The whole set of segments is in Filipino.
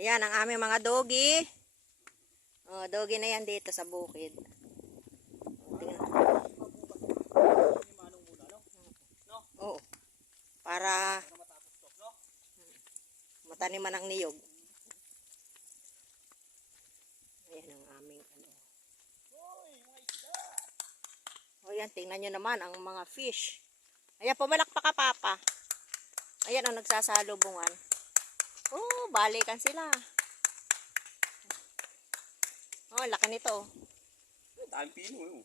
Ayan, ang aming mga doggy. Oh, doggy na yan dito sa bukid. Oh, tingnan. Oo. Para mataniman ang niyog. Ayan ang aming ano. O yan, tingnan nyo naman ang mga fish. Ayan, pumalak ka, Papa. Ayan, ang nagsasalubungan. Oh, balikan sila. Oh, laki nito. Dahil pino, eh.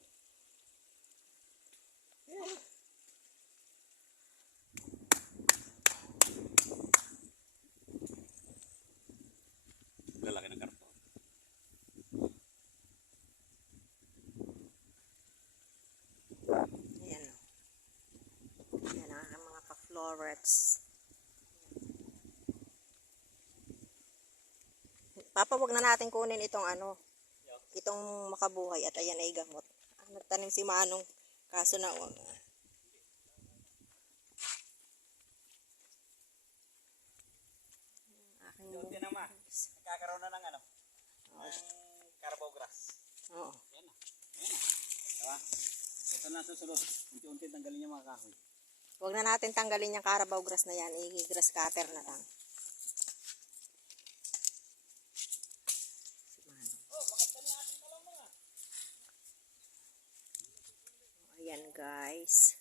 Lalaki ng karton. Ayan o. Ayan ang ang mga ka-florets. Papa, wag na natin kunin itong ano, itong makabuhay at ayan ay gamot. Ah, Nagtanim si Manong, kaso na wag. Aking. Nagkakaroon na ng ano? Ng carabao grass. Oo. Yan na. Yan na. Diba? Ito na susunod. Unti-unti tanggalin yung mga kahoy. Huwag na natin tanggalin yung Carabao grass na yan. I-grass cutter na lang. Guys.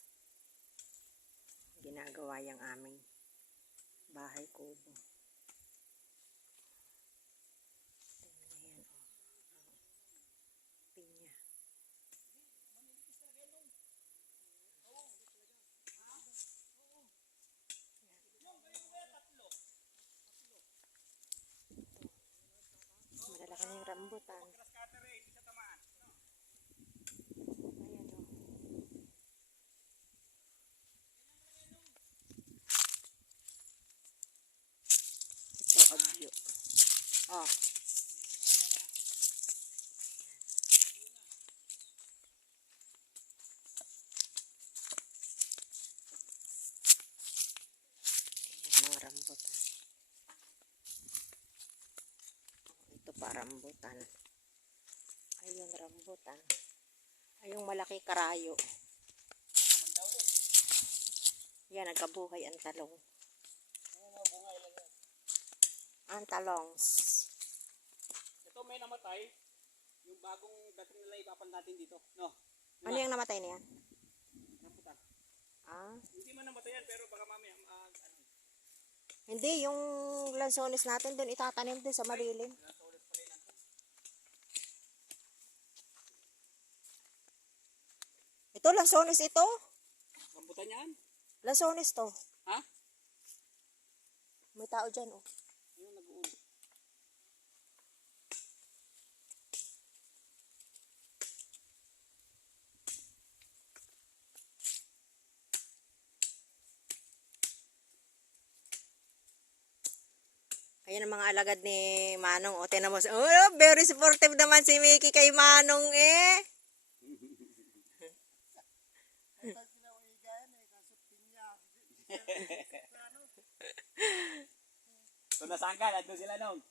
Ginagawa yung aming bahay kubo. Tingnan yan, oh. Pinya. Malalaki na yung rambutan. Grass cutter eh, hindi siya tamaan. Ayan oh. Ito, abyo. Oh. Rambutan. Ito pa rambutan. Ayun, rambutan. Ay, yung malaki karayo. Yan, nagkabuhay ang talong. Ang talongs. May namatay. Yung bagong dating nila ipapan natin dito. No? Ano yung namatay na yan? Rambutan. Ah, Hindi man namatay yan, pero baka mamaya, ah, ano, hindi, yung lansones natin doon itatanim doon sa natin. Ito, lansones ito. Rambutan yan? Lansones to. Ha? May tao dyan, oh. Yung nag-uod. Ayan ang mga alagad ni Manong. O, tinan mo. Oh, very supportive naman si Mickey kay Manong, eh. So nasaan ka? Nandun sila nung.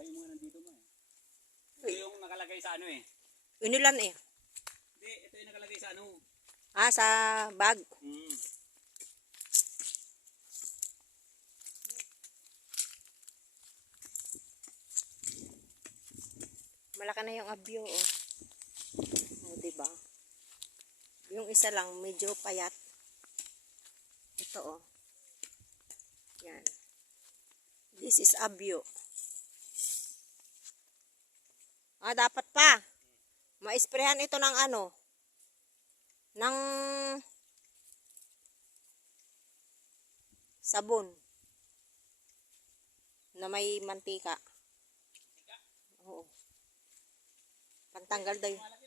Yung mga nandito mo eh. Ito yung nakalagay sa ano eh. Inulan, eh. Hindi, ito yung nakalagay sa ano. Ah, sa bag. Hmm. Malaki na yung abyo, oh. Oh, diba? Yung isa lang, medyo payat. Ito, oh. Yan. This is abyo. Ah, dapat pa. Ma-sprayhan ito ng ano? Ng sabon na may mantika. Oo. Pantanggal daw. yun.